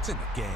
It's in the game.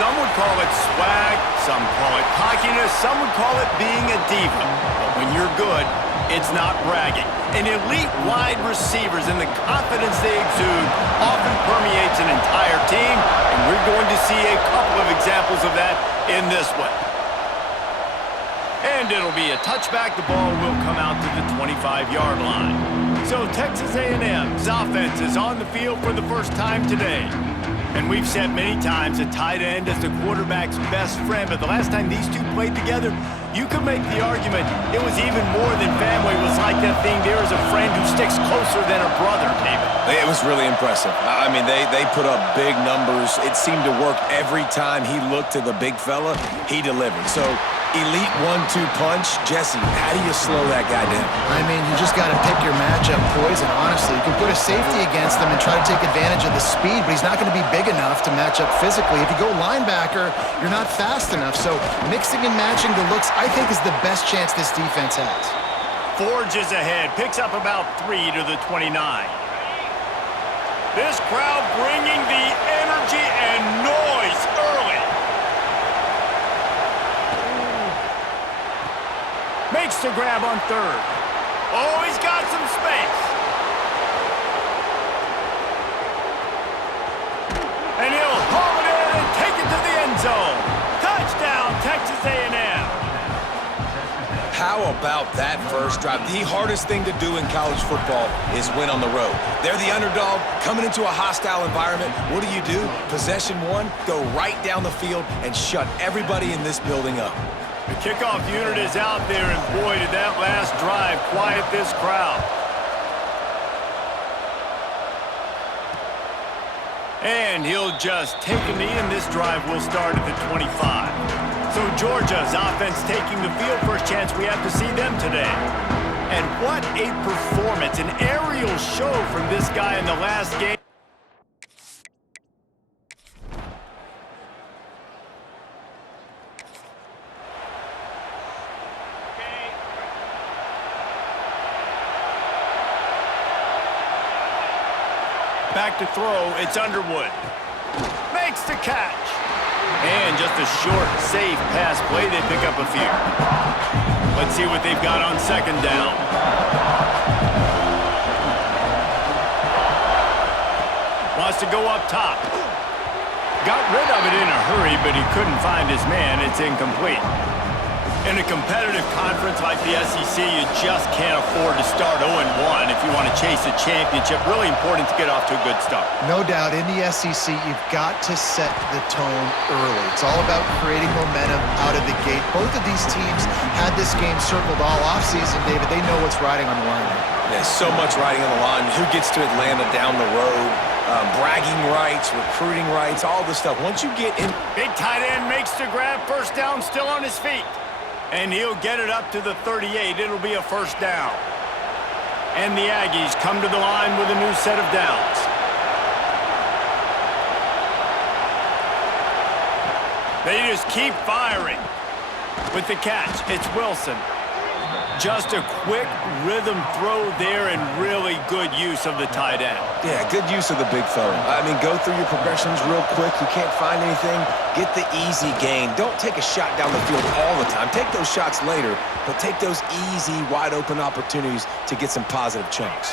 Some would call it swag, some call it cockiness, some would call it being a diva. But when you're good, it's not bragging. And elite wide receivers and the confidence they exude often permeates an entire team, and we're going to see a couple of examples of that in this one. And it'll be a touchback. The ball will come out to the 25-yard line. So Texas A&M's offense is on the field for the first time today. And we've said many times a tight end is the quarterback's best friend, but the last time these two played together, you could make the argument it was even more than family. It was like that thing there is a friend who sticks closer than a brother, David. It was really impressive. I mean, they put up big numbers. It seemed to work every time he looked to the big fella, he delivered. So, elite 1-2 punch. Jesse, how do you slow that guy down? I mean, you just got to pick your matchup poison, honestly. You can put a safety against him and try to take advantage of the speed, but he's not going to be big enough to match up physically. If you go linebacker, you're not fast enough. So mixing and matching the looks, I think, is the best chance this defense has. Forges ahead, picks up about 3 to the 29. This crowd bringing the energy and noise early. Makes the grab on third. Oh, he's got some space. And he'll haul it in and take it to the end zone. Touchdown, Texas A&M. How about that first drive? The hardest thing to do in college football is win on the road. They're the underdog, coming into a hostile environment. What do? Possession one, go right down the field and shut everybody in this building up. The kickoff unit is out there, and boy, did that last drive quiet this crowd. And he'll just take a knee, and this drive will start at the 25. So Georgia's offense taking the field. First chance we have to see them today. And what a performance, an aerial show from this guy in the last game. Back to throw, it's Underwood. Makes the catch. And just a short, safe pass play. They pick up a few. Let's see what they've got on second down. Wants to go up top. Got rid of it in a hurry, but he couldn't find his man. It's incomplete. In a competitive conference like the SEC, you just can't afford to start 0-1 if you want to chase a championship. Really important to get off to a good start. No doubt, in the SEC, you've got to set the tone early. It's all about creating momentum out of the gate. Both of these teams had this game circled all offseason, David. They know what's riding on the line here. There's so much riding on the line. Who gets to Atlanta down the road? Bragging rights, recruiting rights, all this stuff. Once you get in... Big tight end makes the grab. First down, still on his feet. And he'll get it up to the 38. It'll be a first down. And the Aggies come to the line with a new set of downs. They just keep firing. With the catch, it's Wilson. Just a quick rhythm throw there and really good use of the tight end. Yeah, good use of the big fella. I mean, go through your progressions real quick. You can't find anything, get the easy gain. Don't take a shot down the field all the time. Take those shots later, but take those easy, wide-open opportunities to get some positive chunks.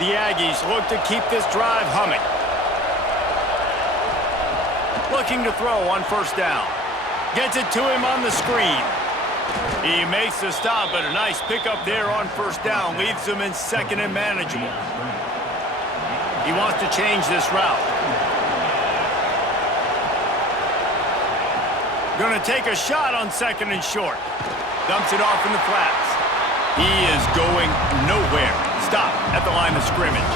The Aggies look to keep this drive humming. Looking to throw on first down. Gets it to him on the screen. He makes the stop, but a nice pickup there on first down. Leaves him in second and manageable. He wants to change this route. Going to take a shot on second and short. Dumps it off in the flats. He is going nowhere. Stop at the line of scrimmage.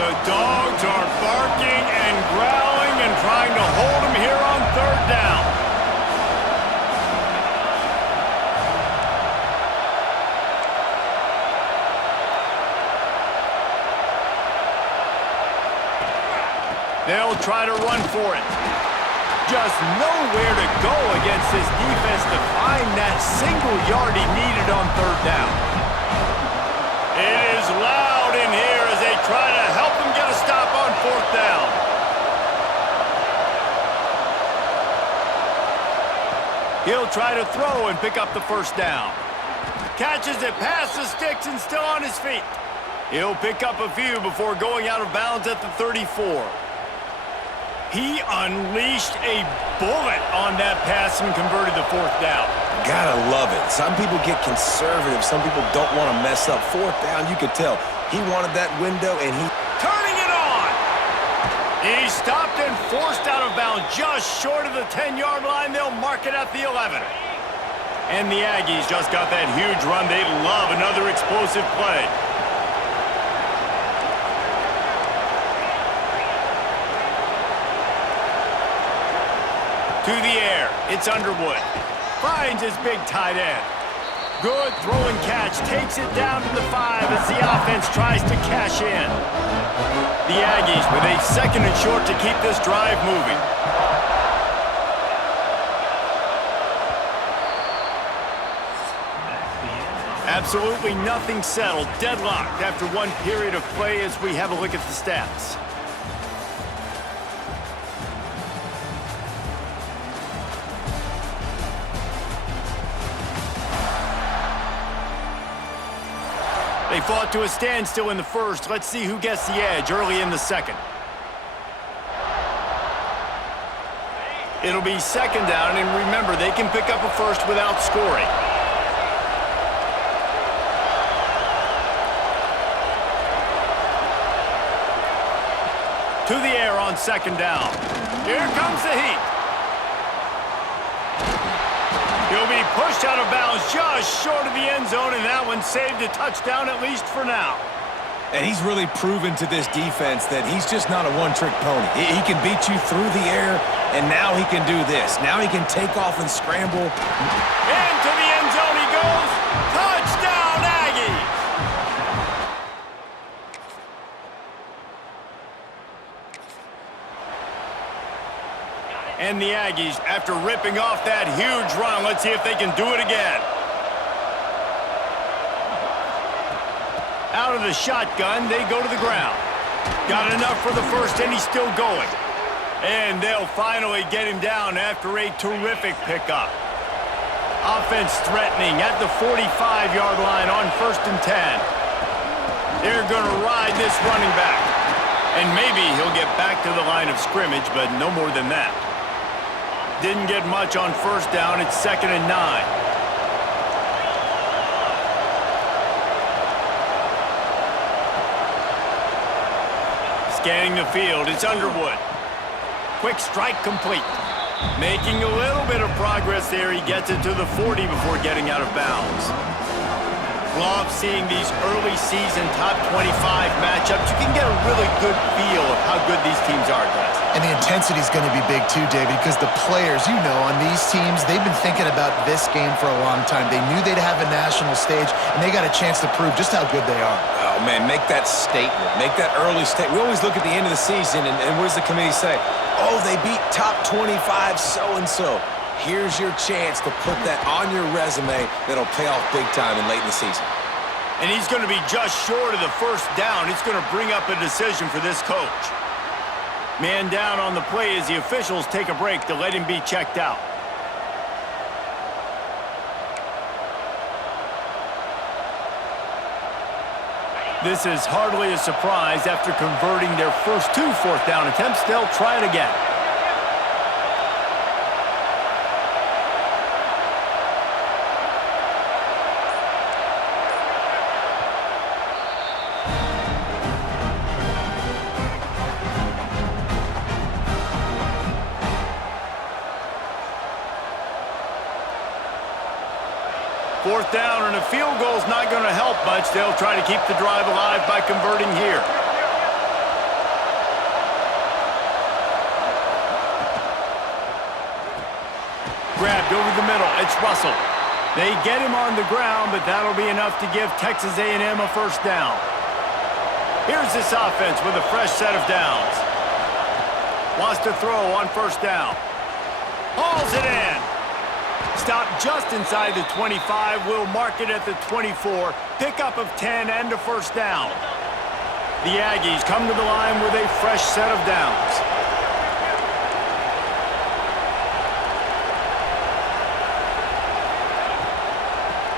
The Dogs are barking and growling and trying to hold him here on third down. They'll try to run for it. Just nowhere to go against this defense to find that single yard he needed on third down. It is loud in here as they try to help him get a stop on fourth down. He'll try to throw and pick up the first down. Catches it past the sticks and still on his feet. He'll pick up a few before going out of bounds at the 34. He unleashed a bullet on that pass and converted the fourth down. Gotta love it. Some people get conservative. Some people don't want to mess up. Fourth down, you could tell. He wanted that window, and he... Turning it on! He stopped and forced out of bounds just short of the 10-yard line. They'll mark it at the 11. And the Aggies just got that huge run. They love another explosive play. To the air, it's Underwood. Finds his big tight end. Good throwing catch, takes it down to the 5 as the offense tries to cash in. The Aggies with a second and short to keep this drive moving. Absolutely nothing settled, deadlocked after one period of play as we have a look at the stats. They fought to a standstill in the first. Let's see who gets the edge early in the second. It'll be second down, and remember, they can pick up a first without scoring. To the air on second down. Here comes the heat. He'll be pushed out of bounds just short of the end zone, and that one saved a touchdown at least for now. And he's really proven to this defense that he's just not a one-trick pony. He can beat you through the air, and now he can do this. Now he can take off and scramble. Into the end zone he goes. Touchdown, Aggies! And the Aggies, after ripping off that huge run, let's see if they can do it again. Out of the shotgun, they go to the ground. Got enough for the first, and he's still going. And they'll finally get him down after a terrific pickup. Offense threatening at the 45-yard line on 1st and 10. They're going to ride this running back. And maybe he'll get back to the line of scrimmage, but no more than that. Didn't get much on first down. It's 2nd and 9. Scanning the field, it's Underwood. Quick strike complete. Making a little bit of progress there. He gets it to the 40 before getting out of bounds. Love seeing these early season top 25 matchups. You can get a really good feel of how good these teams are, guys. And the intensity is going to be big too, David, because the players, you know, on these teams, they've been thinking about this game for a long time. They knew they'd have a national stage, and they got a chance to prove just how good they are. Oh, man, make that statement. Make that early statement. We always look at the end of the season, and what does the committee say? Oh, they beat top 25 so-and-so. Here's your chance to put that on your resume that'll pay off big time in late in the season. And he's going to be just short of the first down. It's going to bring up a decision for this coach. Man down on the play as the officials take a break to let him be checked out. This is hardly a surprise. After converting their first 2 fourth down attempts, they'll try it again. Fourth down, and a field goal is not going to help much. They'll try to keep the drive alive by converting here. Grabbed over the middle. It's Russell. They get him on the ground, but that'll be enough to give Texas A&M a first down. Here's this offense with a fresh set of downs. Wants to throw on first down. Hauls it in. Stopped just inside the 25. Will mark it at the 24. Pickup of 10 and a first down. The Aggies come to the line with a fresh set of downs.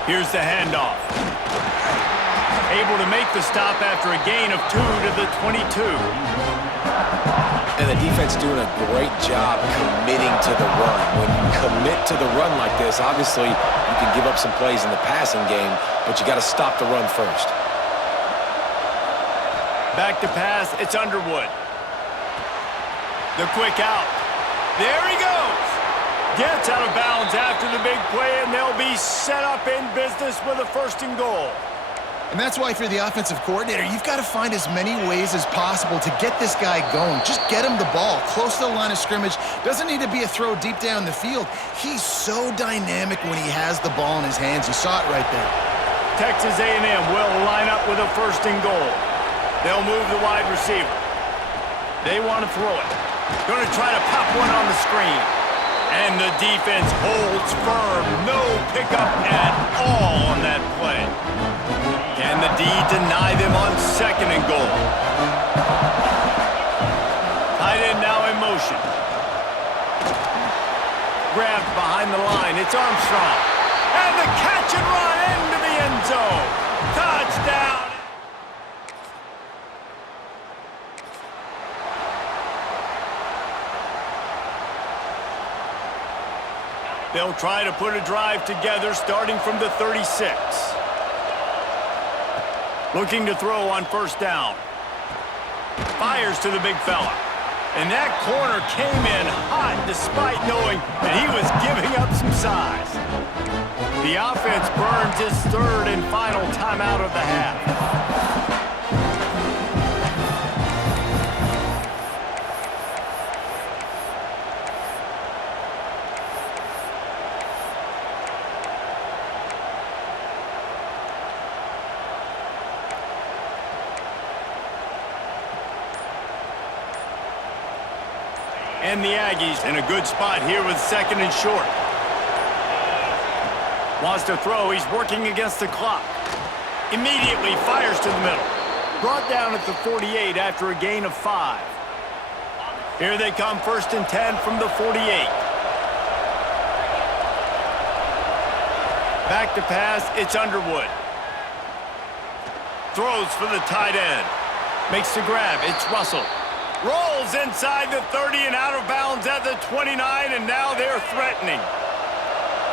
Here's the handoff. Able to make the stop after a gain of 2 to the 22. And the defense doing a great job committing to the run. When you commit to the run like this, obviously you can give up some plays in the passing game, but you got to stop the run first. Back to pass, it's Underwood. The quick out. There he goes. Gets out of bounds after the big play, and they'll be set up in business with a 1st and goal. And that's why if you're the offensive coordinator, you've got to find as many ways as possible to get this guy going. Just get him the ball close to the line of scrimmage. Doesn't need to be a throw deep down the field. He's so dynamic when he has the ball in his hands. You saw it right there. Texas A&M will line up with a 1st and goal. They'll move the wide receiver. They want to throw it. Going to try to pop one on the screen. And the defense holds firm. No pickup at all on that play. Can the D deny them on 2nd and goal? Tight end now in motion. Grabbed behind the line. It's Armstrong. And the catch and run into the end zone. Touchdown. They'll try to put a drive together starting from the 36. Looking to throw on 1st down. Fires to the big fella. And that corner came in hot despite knowing that he was giving up some size. The offense burns its 3rd and final timeout of the half. And the Aggies in a good spot here with 2nd and short. Wants to throw. He's working against the clock. Immediately fires to the middle. Brought down at the 48 after a gain of 5. Here they come, 1st and 10 from the 48. Back to pass. It's Underwood. Throws for the tight end. Makes the grab. It's Russell. Rolls inside the 30 and out of bounds at the 29, and now they're threatening.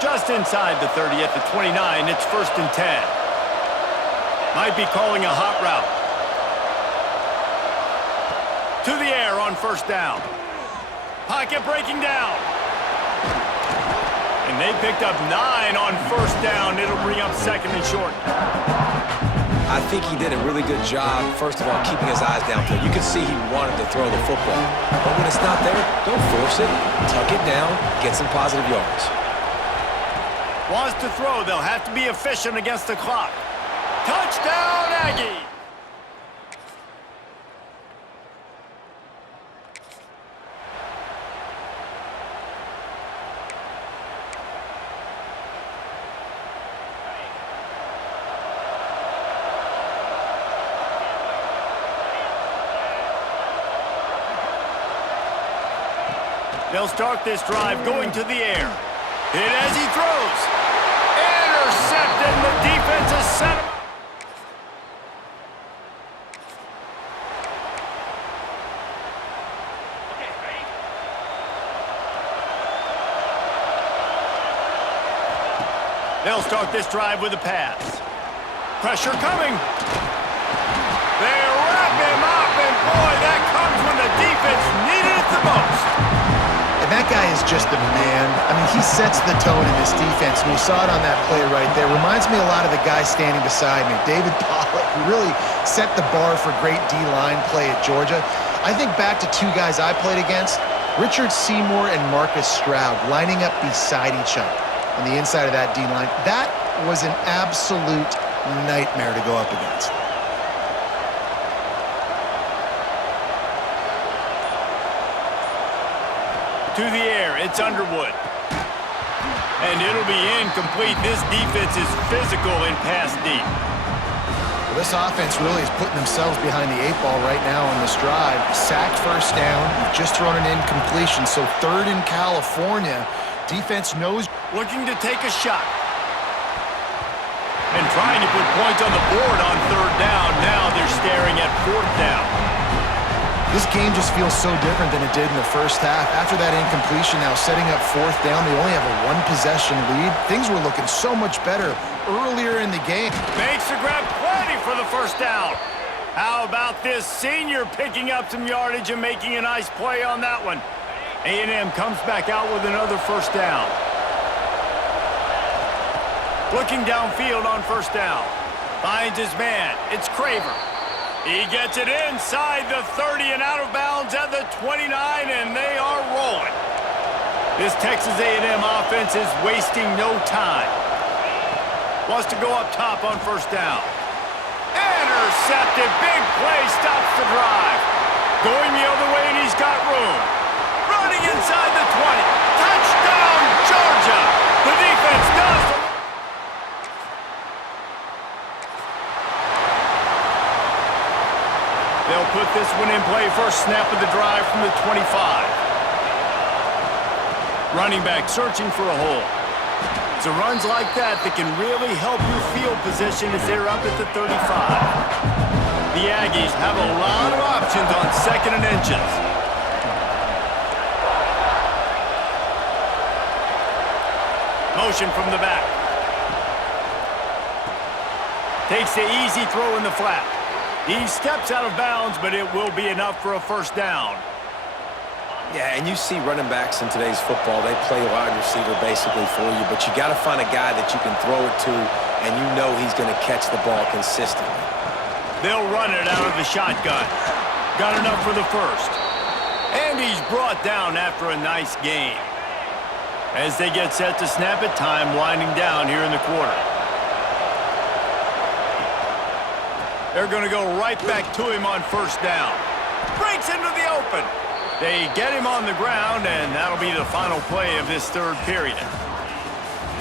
Just inside the 30 at the 29, it's 1st and 10. Might be calling a hot route. To the air on 1st down. Pocket breaking down. And they picked up 9 on 1st down. It'll bring up 2nd and short. I think he did a really good job, first of all, keeping his eyes downfield. You could see he wanted to throw the football. But when it's not there, don't force it. Tuck it down, get some positive yards. Wants to throw. They'll have to be efficient against the clock. Touchdown, Aggie! They'll start this drive going to the air. Hit as he throws. Intercepted. The defense has set him up. They'll start this drive with a pass. Pressure coming. They wrap him up, and boy, that comes when the defense needed it the most. And that guy is just a man. I mean, he sets the tone in this defense, and you saw it on that play right there. Reminds me a lot of the guy standing beside me, David Pollack, who really set the bar for great D-line play at Georgia. I think back to two guys I played against, Richard Seymour and Marcus Stroud, lining up beside each other on the inside of that D-line. That was an absolute nightmare to go up against. To the air, it's Underwood. And it'll be incomplete. This defense is physical in pass deep. Well, this offense really is putting themselves behind the 8 ball right now on this drive. Sacked first down. You've just thrown an incompletion, so third in California. Defense knows. Looking to take a shot. And trying to put points on the board on third down. Now they're staring at fourth down. This game just feels so different than it did in the first half. After that incompletion, now setting up fourth down, they only have a one-possession lead. Things were looking so much better earlier in the game. Makes the grab plenty for the first down. How about this senior picking up some yardage and making a nice play on that one? A&M comes back out with another first down. Looking downfield on first down. Finds his man. It's Craver. He gets it inside the 30 and out of bounds at the 29, and they are rolling. This Texas A&M offense is wasting no time. Wants to go up top on first down. Intercepted. Big play. Stops the drive. Going the other way, and he's got room. Running inside the 20. Touchdown, Georgia. The defense does. They'll put this one in play. First snap of the drive from the 25. Running back searching for a hole. It's runs like that can really help your field position as they're up at the 35. The Aggies have a lot of options on second and inches. Motion from the back. Takes the easy throw in the flat. He steps out of bounds, but it will be enough for a first down. Yeah, and you see running backs in today's football, they play wide receiver basically for you, but you got to find a guy that you can throw it to, and you know he's going to catch the ball consistently. They'll run it out of the shotgun. Got enough for the first. And he's brought down after a nice gain. As they get set to snap it, time winding down here in the quarter. They're going to go right back to him on first down. Breaks into the open. They get him on the ground, and that'll be the final play of this third period.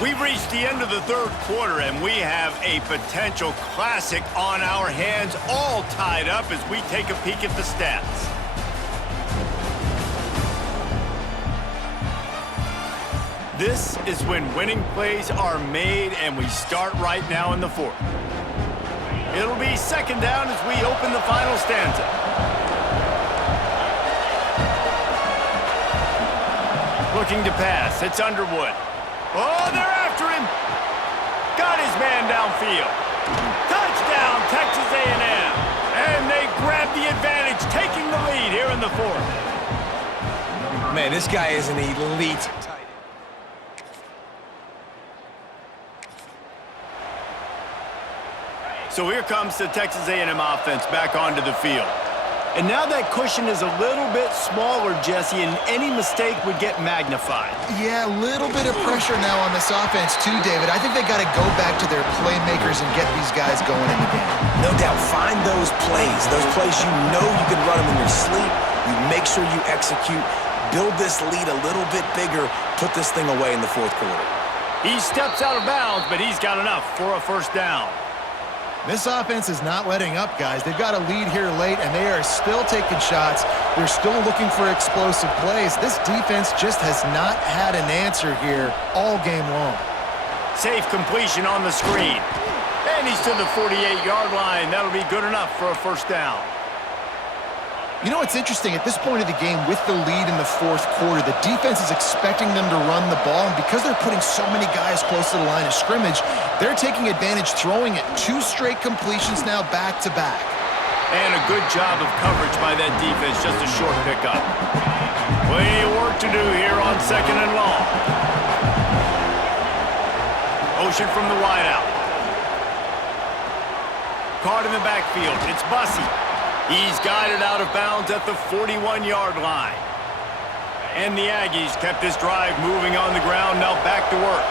We've reached the end of the third quarter, and we have a potential classic on our hands, all tied up as we take a peek at the stats. This is when winning plays are made, and we start right now in the fourth. It'll be second down as we open the final stanza. Looking to pass. It's Underwood. Oh, they're after him. Got his man downfield. Touchdown, Texas A&M. And they grab the advantage, taking the lead here in the fourth. Man, this guy is an elite tight end. So here comes the Texas A&M offense back onto the field. And now that cushion is a little bit smaller, Jesse, and any mistake would get magnified. Yeah, a little bit of pressure now on this offense too, David. I think they got to go back to their playmakers and get these guys going in the game. No doubt, find those plays you know you can run them in your sleep. You make sure you execute, build this lead a little bit bigger, put this thing away in the fourth quarter. He steps out of bounds, but he's got enough for a first down. This offense is not letting up, guys. They've got a lead here late, and they are still taking shots. They're still looking for explosive plays. This defense just has not had an answer here all game long. Safe completion on the screen. And he's to the 48-yard line. That'll be good enough for a first down. You know what's interesting? At this point of the game, with the lead in the fourth quarter, the defense is expecting them to run the ball, and because they're putting so many guys close to the line of scrimmage, they're taking advantage, throwing it. 2 straight completions now back-to-back. And a good job of coverage by that defense, just a short pickup. Plenty of work to do here on 2nd and long. Motion from the wideout. Caught in the backfield. It's Bussey. He's guided out of bounds at the 41-yard line. And the Aggies kept this drive moving on the ground, now back to work.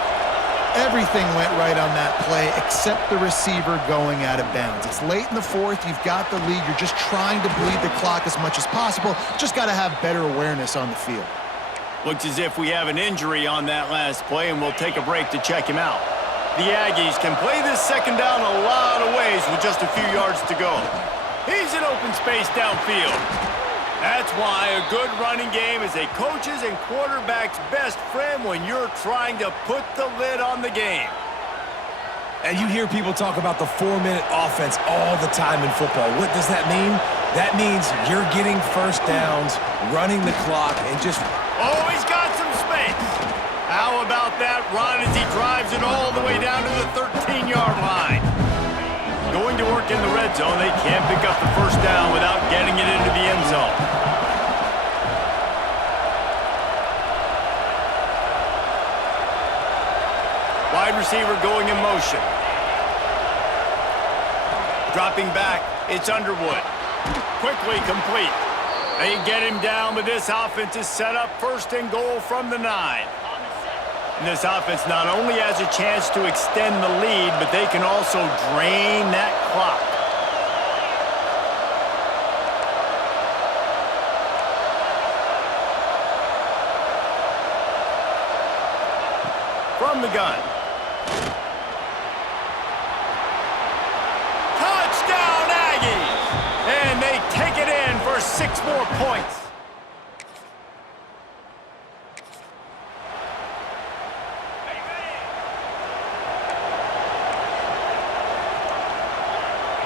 Everything went right on that play except the receiver going out of bounds. It's late in the fourth. You've got the lead. You're just trying to bleed the clock as much as possible. Just got to have better awareness on the field. Looks as if we have an injury on that last play, and we'll take a break to check him out. The Aggies can play this second down a lot of ways with just a few yards to go. He's in open space downfield. That's why a good running game is a coach's and quarterback's best friend when you're trying to put the lid on the game. And you hear people talk about the 4-minute offense all the time in football. What does that mean? That means you're getting first downs, running the clock, and just... Oh, he's got some space. How about that run as he drives it all the way down to the 13-yard line? Going to work in the red zone, they can't pick up the first down without getting it into the end zone. Wide receiver going in motion. Dropping back, it's Underwood. Quickly complete. They get him down, but this offense is set up 1st and goal from the 9. And this offense not only has a chance to extend the lead, but they can also drain that clock. From the gun. Touchdown, Aggies! And they take it in for 6 more points.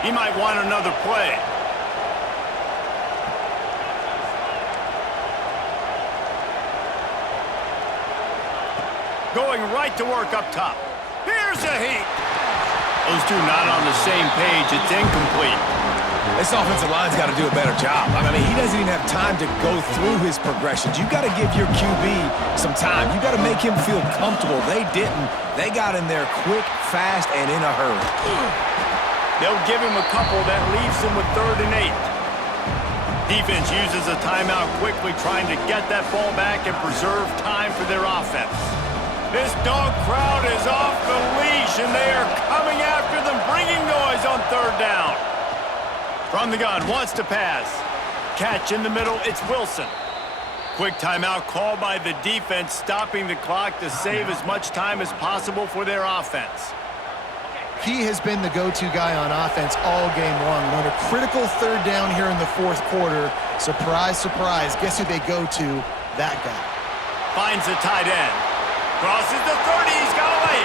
He might want another play. Going right to work up top. Here's a heat. Those two not on the same page. It's incomplete. This offensive line's got to do a better job. I mean, he doesn't even have time to go through his progressions. You got to give your QB some time. You got to make him feel comfortable. They didn't. They got in there quick, fast, and in a hurry. They'll give him a couple that leaves him with 3rd and 8. Defense uses a timeout quickly, trying to get that ball back and preserve time for their offense. This dog crowd is off the leash, and they are coming after them, bringing noise on 3rd down. From the gun, wants to pass. Catch in the middle, it's Wilson. Quick timeout called by the defense, stopping the clock to save as much time as possible for their offense. He has been the go-to guy on offense all game long. On a critical 3rd down here in the fourth quarter, surprise, surprise, guess who they go to? That guy. Finds the tight end. Crosses the 30, he's got away.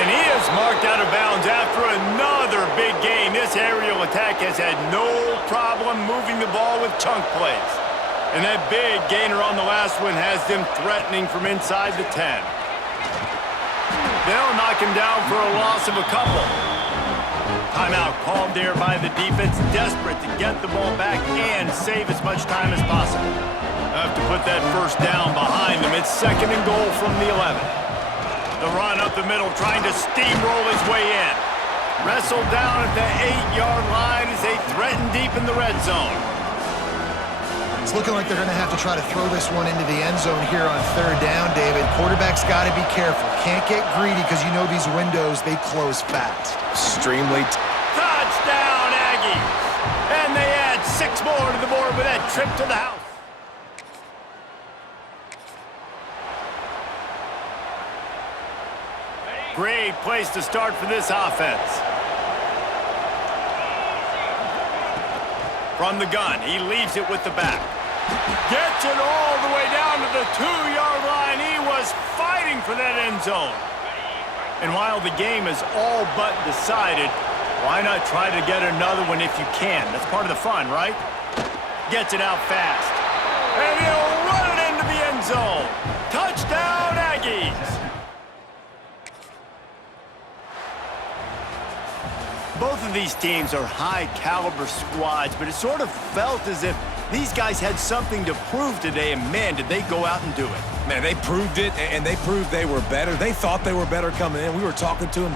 And he is marked out of bounds after another big gain. This aerial attack has had no problem moving the ball with chunk plays. And that big gainer on the last one has them threatening from inside the 10. They'll knock him down for a loss of a couple. Timeout called there by the defense, desperate to get the ball back and save as much time as possible. Have to put that first down behind them. It's 2nd and goal from the 11. The run up the middle, trying to steamroll his way in. Wrestled down at the 8-yard line as they threaten deep in the red zone. It's looking like they're going to have to try to throw this one into the end zone here on 3rd down, David. Quarterback's got to be careful. Can't get greedy because you know these windows, they close fast. Extremely. Touchdown, Aggies! And they add 6 more to the board with that trip to the house. Great place to start for this offense. From the gun, he leaves it with the back. Gets it all the way down to the 2-yard line. He was fighting for that end zone. And while the game is all but decided, why not try to get another one if you can? That's part of the fun, right? Gets it out fast. And he'll run it into the end zone. Touchdown, Aggies! Both of these teams are high-caliber squads, but it sort of felt as if these guys had something to prove today, and man, did they go out and do it. Man, they proved it, and they proved they were better. They thought they were better coming in. We were talking to them.